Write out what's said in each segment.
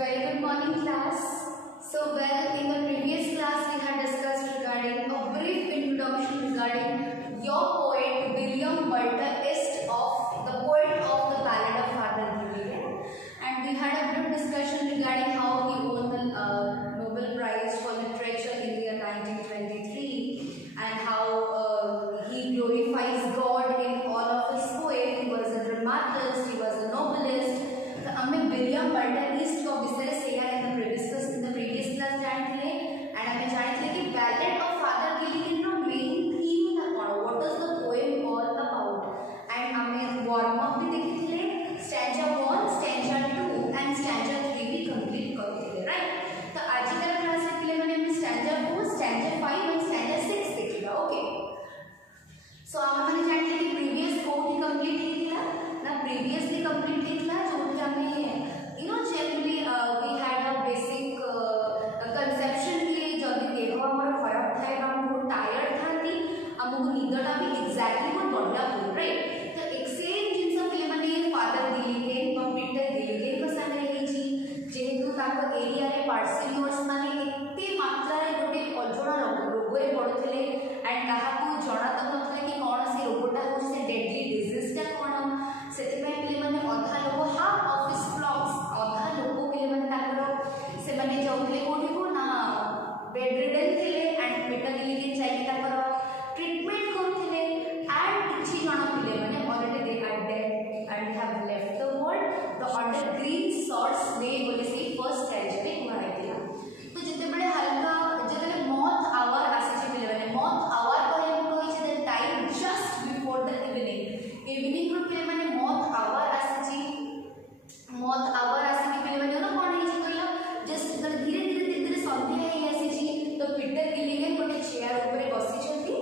Very good morning, class. So, in the previous class, we had discussed regarding a brief introduction regarding your poet William Butler Yeats, of the poet of the Ballad of Father Guillaume, and we had a brief discussion regarding how he won the Nobel Prize for Literature in the year 1923, and how he glorifies God in all of his poems. He was a dramatist, he was a novelist. तो हमें William Butler east को विषय से यार in the previous class जानते हैं and हमें जानते हैं कि ballad of Father Gilligan no main theme था कौन what is the poem all about and हमें वार्म अप भी देखिए स्टैंजा 1 स्टैंजा 2 एंड स्टैंजा 3 भी कंप्लीट करते राइट। तो आज की क्लास के लिए मैंने स्टैंजा 4 स्टैंजा 5 और स्टैंजा 6 देखिएगा ओके। सो हमने जानते हैं कि प्रीवियस को ही कंप्लीट किया ना प्रीवियसली कंप्लीट किया जो generally we had a basic conception कि जब देखो हमारा फरक था हम बहुत टायर्ड था कि हमको निदटा भी एग्जैक्टली बहुत बढ़िया हो राइट। तो एक्सेम जिनस के माने फादर गिलियन और पीटर गिलियन को संग रही छी जेहेतु ताको एरिया रे पार्सिलियर्स माने एते मात्रा रे गोटे अजोड़ा रोग रे पड़ुतले एंड काहा को जणा त नथले कि कोन से रोगटा हो से डेडली डिजीज ता कोन सेति पे पिले माने अधा लोग हाफ ऑफ हिज फ्लॉक्स अधा लोग पिले माने ताकर से माने जाउतले कोठी को ना बेड रिडन थिले एंड पीटर गिलियन चाहिए ताकर ट्रीटमेंट करथिले एंड किछि जण पिले माने already they are dead and have left the world the under green sods वे बोले से फर्स्ट ट्रेजेडी हुआ है। तो जते बड़े हल्का जते मौत आवर आसे पिले माने मौत आवर कहले कोइ छै the time just before the evening रो पिले माने मौत आवर आसे मौत आवर आसे पिले माने ना कोन है कहला जस्ट धीरे धीरे संध्या हे आसे तो पीटर गिलियन गोटे चेयर ऊपर बसी छथि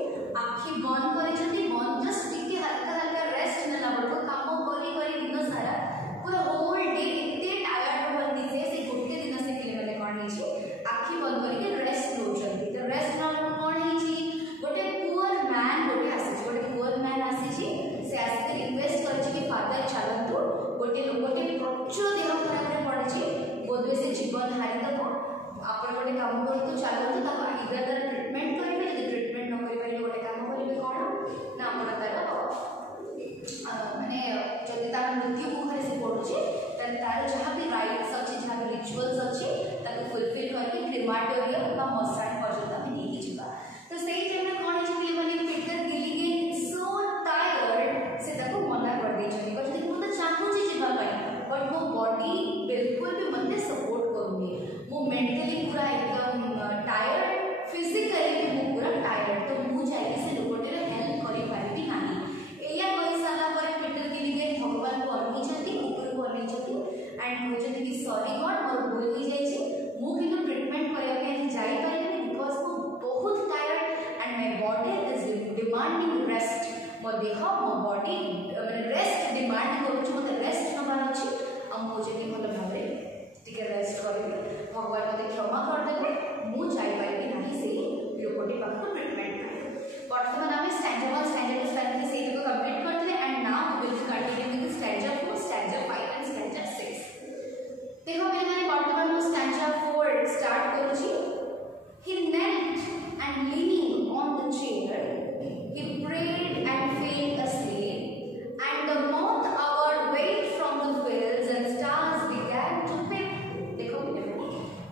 आखि बंद करि छथि बंद जस्ट टिके हल्का हल्का रेस्ट नेला बडको काम करी दिन सारा पूरा होल डे इते टायर्ड होती से गोटे दिन से पिले माने कोन है आखि बंद करके रेस्ट लो छथि। तो रेस्ट न कोन है गोटे पुअर मैन आसे से आसे रिक्वेस्ट करछि कि फादर चलंतु गोटे प्रचुर देह खराब रे पड़छि बोधवे से जीवन हारि दबो आपण गोटे काम करतु चलंतु ता इधर तर ट्रीटमेंट करिवे यदि ट्रीटमेंट न करि पाइले गोटे काम करिवे कोन ना आपण तार माने जदि तार मृत्यु मुखरे से पड़ुछि त तार जहां भी राइट्स अछि जहां भी रिचुअल्स अछि ताको फुलफिल करके क्रिमाटोरियम बा मशान पर्यंत हम नेकी जिबा। तो सेही टाइम कोन छै माने पीटर गिलियन सो टायर्ड से ताको मना कर दै छै कहै छै मु त चाहू छी जिबा पाई बट मो बॉडी बिल्कुल भी मते सपोर्ट करूनी मो मेंटली पूरा एकदम टायर्ड फिजिकली मु पूरा टायर्ड तो मु जाई से लोगोटे हेल्प करि पारिबी नाही एया कहि साला पर पीटर गिलियन भगवान को अर्नी छथि ऊपर को अर्नी छथि एंड कहै कि सॉरी गॉड मोर भूल हो जाय छै मु किनो ट्रीटमेंट करया के जाई पारिबी बिकॉज़ मु बहुत tired and my body is demanding rest मो देह मो बॉडी रेस्ट डिमांड करू मते रेस्ट नबार अछि हम कहै कि भल भाबे टिके रेस्ट करिबे भगवान मते क्षमा कर देबे मु जाई पाइबी नाही से लोकोटी पाखो ट्रीटमेंट पाए। वर्तमान हम स्टैंजा 1 स्टैंजा 2 स्टैंजा 3 को कंप्लीट करते and now we will continue with stanza 4 stanza 5 and stanza 6। देखो मैंने वर्तमान में स्टैंजा 4 स्टार्ट करू छी। He knelt and leaning on the chair he prayed and fell asleep and the moth hour waked from the fields and stars began to peep। देखो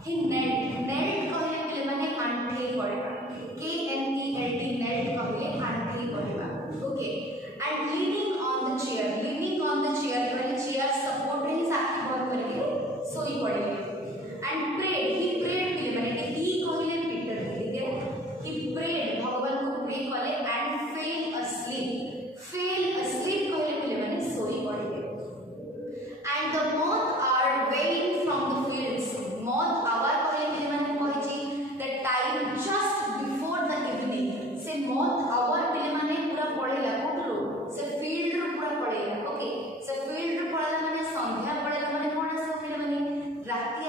he knelt कहले पिले माने आंठे पड़ेबा KNELT knelt कहले आंठे पड़ेबा okay and leaning on the chair माने chair support रे साथी बंद करके सोई पड़े and prayed he prayed पिले माने he कहले पीटर गिलियन he prayed भगवान को प्रे कले and fell asleep कहले पिले माने सोई पड़े and the moth are waiting from the fields moth hour कहले पिले माने कहै छी the time just before the evening से moth hour पिले माने पूरा पड़ेला कोठलो से फील्ड रो पूरा पड़ेला ओके से फील्ड रो पड़ेला माने संध्या पड़ेला माने कोन आसे पिले माने राति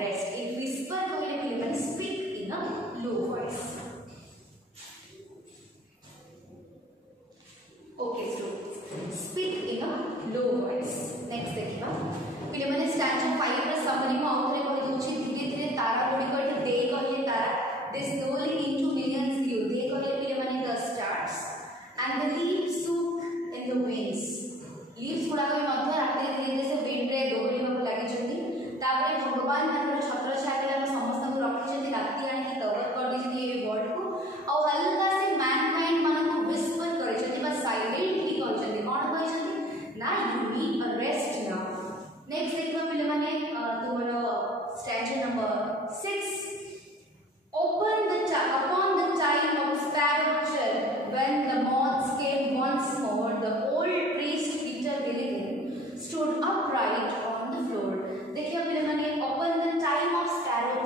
rest. A whisper कहले पिले माने speak in a low voice. Okay students, speak in a low voice. Next देखिबा पिले माने स्टैंजा 5 रे समरी को आउथरे कहि दोछि धीरे धीरे तारा गुडी कहि दे कहले तारा they slowly into millions grew. दे कहले पिले माने the stars and the leaves shook in the winds. Leaves गुडा कहि मध्य रात्रि धीरे धीरे से विंड रे डोबली को लागि छथि. तापर भगवान ताकर छत्र छाया हम समस्त को रखि छथि रात्रि आनि कवर कर दी छथि ए वर्ल्ड को और हल्का से मैनकाइंड मन को विस्पर करि छथि बस साइलेंटली कहि छथि कोन कहि छथि ना you need a rest now. Next देखो पिले माने तुम्हारा stanza number 6. Upon the time of Sparrow when the moths came once more, the old priest Peter Gilligan stood upright on the floor. देखिए पिले माने upon the time of Sparrow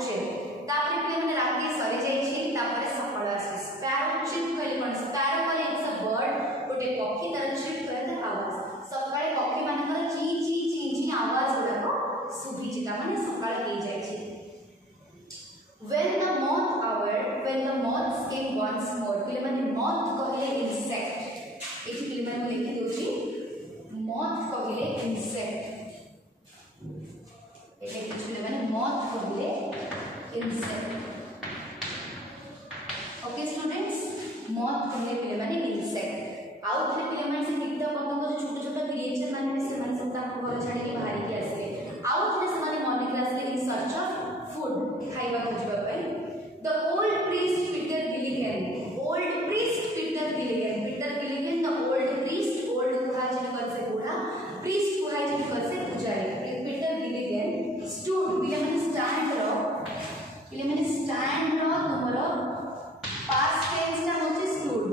तापर पिले माने राति सरी जाई छी तापर सफल आसी. Sparrow कहले कोन Sparrow कहले इट्स अ बर्ड गोटे पक्षी तार चिप करे आवाज सकाळे पक्षी मानकर ची ची ची ची आवाज गुडा सुबी छी ता माने सकाळ हे जाई छी. When the moths came once more, पिले माने moth कहले insect. एठी पिले माने लिखि देउची moth कहले insect. एठी पिले माने moth कहले insect. Okay students, moth कहले पिले माने insect. आउ पिले माने से कीट पतंग जो छोटे छोटे क्रिएचर माने से माने सब ताको घर छाडी के बाहर के आसे. आउ से माने मॉर्निंग क्लास रे इन सर्च ऑफ food खाइबा खोजबा पई. The old priest Peter Gilligan, the old priest Peter Gilligan, the old priest, old कुहा जन कर से बूढ़ा, priest कुहा जन कर से पुजारी. Peter Gilligan stood, पिले माने stand रो, पिले माने stand रो तुम्हारा past tense टा होची stood.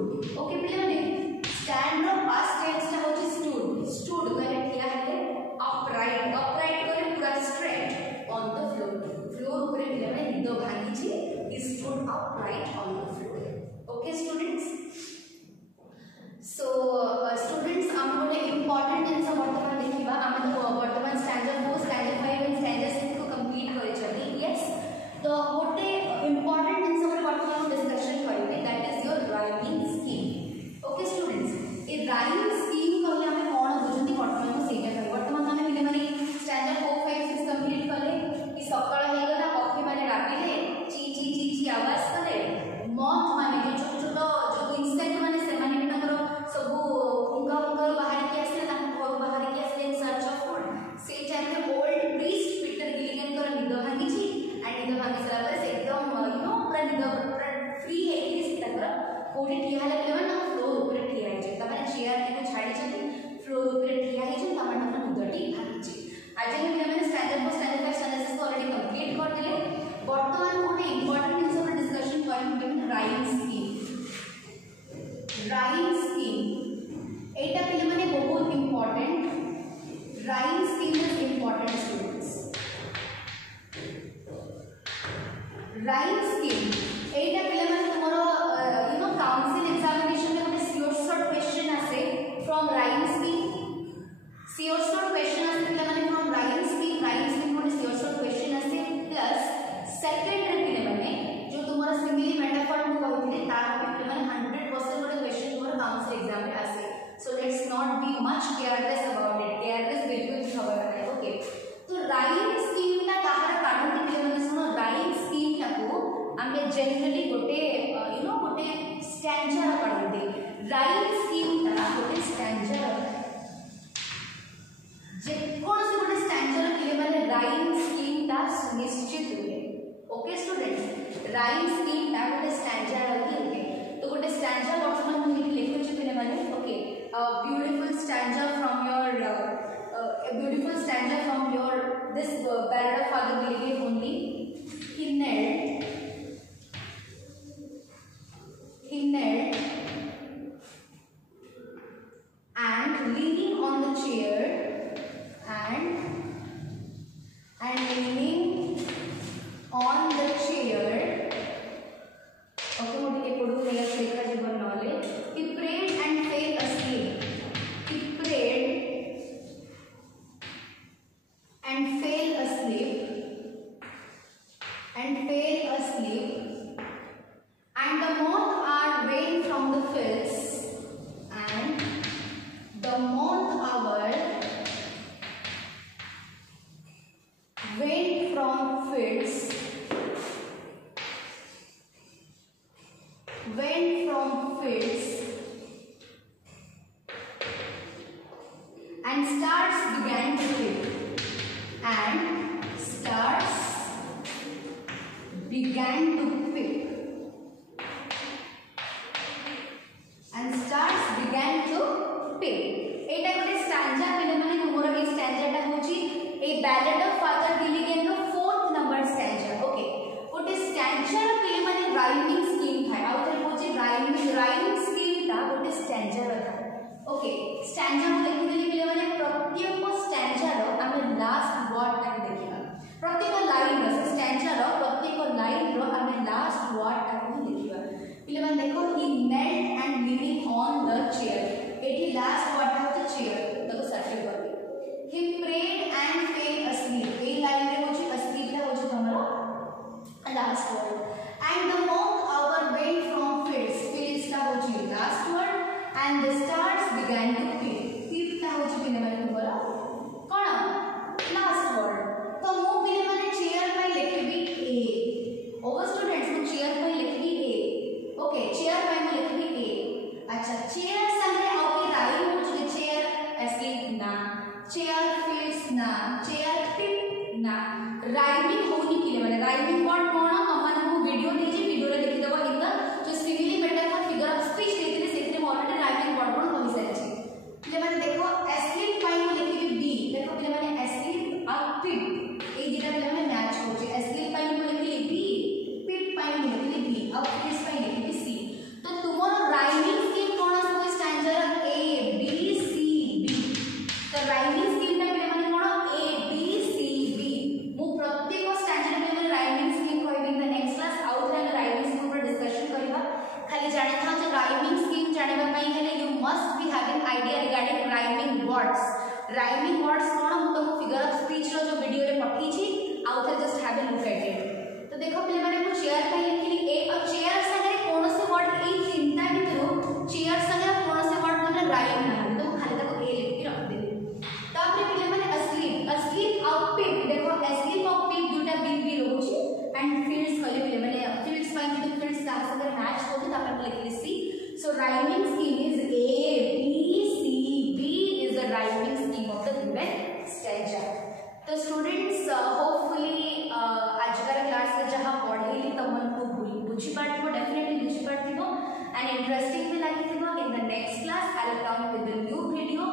Okay पिले माने stand रो past tense टा होची stood करे किया है upright करे पूरा straight on the floor ऊपर पिले माने निदो भांगी छी is stood upright on the floor. Okay students, so students हम गोटे important जिनस वर्तमान देखिबा हम तो वर्तमान स्टैंजा 4 स्टैंजा 5 एंड स्टैंजा 6 को कंप्लीट करै छथि. यस तो गोटे important जिनस हम वर्तमान डिस्कशन करिबे that is your rhyming scheme. Okay students, ए राइमिंग स्कीम कहले हमें कोन बुझंती वर्तमान को सेटा करी. वर्तमान हमें पिले माने स्टैंजा 4 5 6 कंप्लीट कले कि सकाळ हे गला पक्षी माने रातिले ची ची ची ची आवाज करे. मॉथ माने जो छोट छोट जो इंसेक्ट माने से माने भी तमरो सब उंगा उंगा बाहर के आसे ना घर बाहर के आसे इन सर्च ऑफ फूड. से टाइम रे ओल्ड प्रीस्ट पीटर गिलिगन कर निद भांगी छी एंड निद भांगी सला पर से एकदम यू नो पूरा निद फ्री है कि से तकर कोडी ठिया हले लेवन ना फ्लोर ऊपर ठिया है त माने चेयर को छाडी छथि फ्लोर ऊपर ठिया है छ त माने निदटी भांगी छी. आज हम मैंने standard for standard 5 standard 6 already complete कर दिले. वर्तमान गोटे इंपोर्टेंट जिंस पर डिस्कशन करिम राइम स्कीम. राइम स्कीम एटा पिले माने बहुत important. Rhyme scheme is important students. Rhyme scheme एटा पिले माने तुम्हारो यू नो काउंसिल एग्जामिनेशन में गोटे श्योर शॉर्ट क्वेश्चन आसे from rhyme scheme. Sure short question आसे पिले माने फ्रॉम राइम स्कीम गोटे श्योर शॉर्ट क्वेश्चन आसे प्लस सेकंड रे पिले माने जो तुम्हारा सिमिली मेटाफर को कहथिले तार पे पिले माने 100% गोटे क्वेश्चन तुम्हारा काउंसिल एग्जाम में आसे. So let's not be much careless about it. Careless बिल्कुल भी खबर नहीं. ओके तो राइम स्कीम ता कहार काढन पिले माने सुनो राइम स्कीम ता को हमें जनरली गोटे यू नो गोटे स्टैंजा काढन दे. राइम स्कीम ता गोटे स्टैंजा जे कोन से गोटे स्टैंजा पिले माने राइम स्कीम ता सुनिश्चित हुए. ओके स्टूडेंट्स, राइम स्कीम ता गोटे स्टैंजा रही तो गोटे स्टैंजा वर्तमान हम लिखु छी पिले माने. Okay beautiful stanza from your beautiful stanza from your this paragraph Father Gilligan only. He knelt and leaning on the chair and leaning on the chair. Okay, मोटी के पढ़ू नहीं है देखा जीवन नॉले. He prayed and fell asleep. He prayed and fell asleep and stars began to pick, and stars began to pick, and stars began to pick. एटा गोटे stanza पिले माने तुमरो ए स्टैंजाटा होची a ballad of Father Gilligan रो 4th number stanza. Okay गोटे stanza पिले माने राइमिंग स्कीम थाय आ उतरे होची राइमिंग स्कीम ता गोटे स्टैंजा रो था. ओके स्टैंजा को लिखि देली पिले माने प्रत्येक स्टैंजा रो आमे लास्ट वर्ड टाइम देखिबा. प्रत्येक लाइन रो स्टैंजा रो प्रत्येक लाइन रो आमे लास्ट वर्ड टाइम देखिबा. पिले माने देखो ही knelt and leaning on the chair. एटी लास्ट वर्ड है तो चेयर देखो सर्किल कर दे. he prayed and fell asleep. ए लाइन रे होची asleep ला होची तमरो last word. and the monk hour went from fields ला होची last word. and the stars began to pick. fifth ला होची पिने माने तमरो कोन लास्ट वर्ड. तो मु पिने माने चेयर पे लिखबी ए. ओवर स्टूडेंट्स मु चेयर पे लिखबी ए. ओके चेयर पे मु लिखबी ए. अच्छा चेयर संगे चेयर फील्ड्स ना चेयर पिप ना राइमिंग होनी पिले माने राइमिंग वर्ड कोन हमन को वीडियो देजी वीडियो रे देखि देबो इन द जो सिमिली मेटर का फिगर ऑफ स्पीच देथिले सेते ऑलरेडी राइमिंग वर्ड कोन कहि सारी छी. पिले माने देखो एस्लीप फाइन लिखि बी. देखो पिले माने एस्लीप और पिप ए दिना पिले माने मैच हो जे. एस्लीप फाइन को लिखि बी, पिप फाइन लिखि बी और फील्ड्स फाइन लिखि सी. तो तुमरो राइमिंग स्कीम कोन सब स्टैंडर ए बी सी बी. तो राइमिंग स्कीम ता पिले माने कोन ए बी सी बी. मु प्रत्येक स्टैंडर पिले माने राइमिंग स्कीम कहबी इन द नेक्स्ट क्लास. आउट रे राइमिंग स्कीम पर डिस्कशन करबा. खाली जाने था जे राइमिंग स्कीम जानिबा पई हेले you must be having idea regarding rhyming words. Rhyming words कोन मु तुमको फिगर ऑफ स्पीच रो जो वीडियो रे पठी छी आउट रे just have a look at it. तो देखो पिले माने मु चेयर पे लिखली ए और चेयर संगे कोन से वर्ड ए चिंता भितरो चेयर संगे कोन से वर्ड माने राइम ना. तो खाली तक ए लिख के रख दे. तापरे पिले माने asleep और pick. देखो asleep और pick दुटा बिग भी रहउची. एंड फील्ड्स कहले पिले माने फील्ड्स फाइन तो फील्ड्स का अगर मैच होते तापर लिखली सी. So rhyming scheme is A B C B is the rhyming scheme of the given stanza. तो स्टूडेंट्स होपफुली आजकल क्लास से जहां पढ़ेली तमन को बुझी पाठिबो. डेफिनेटली बुझी पाठिबो एंड इंटरेस्टिंग भी लागिथिबो. In the next class I will come with the new video.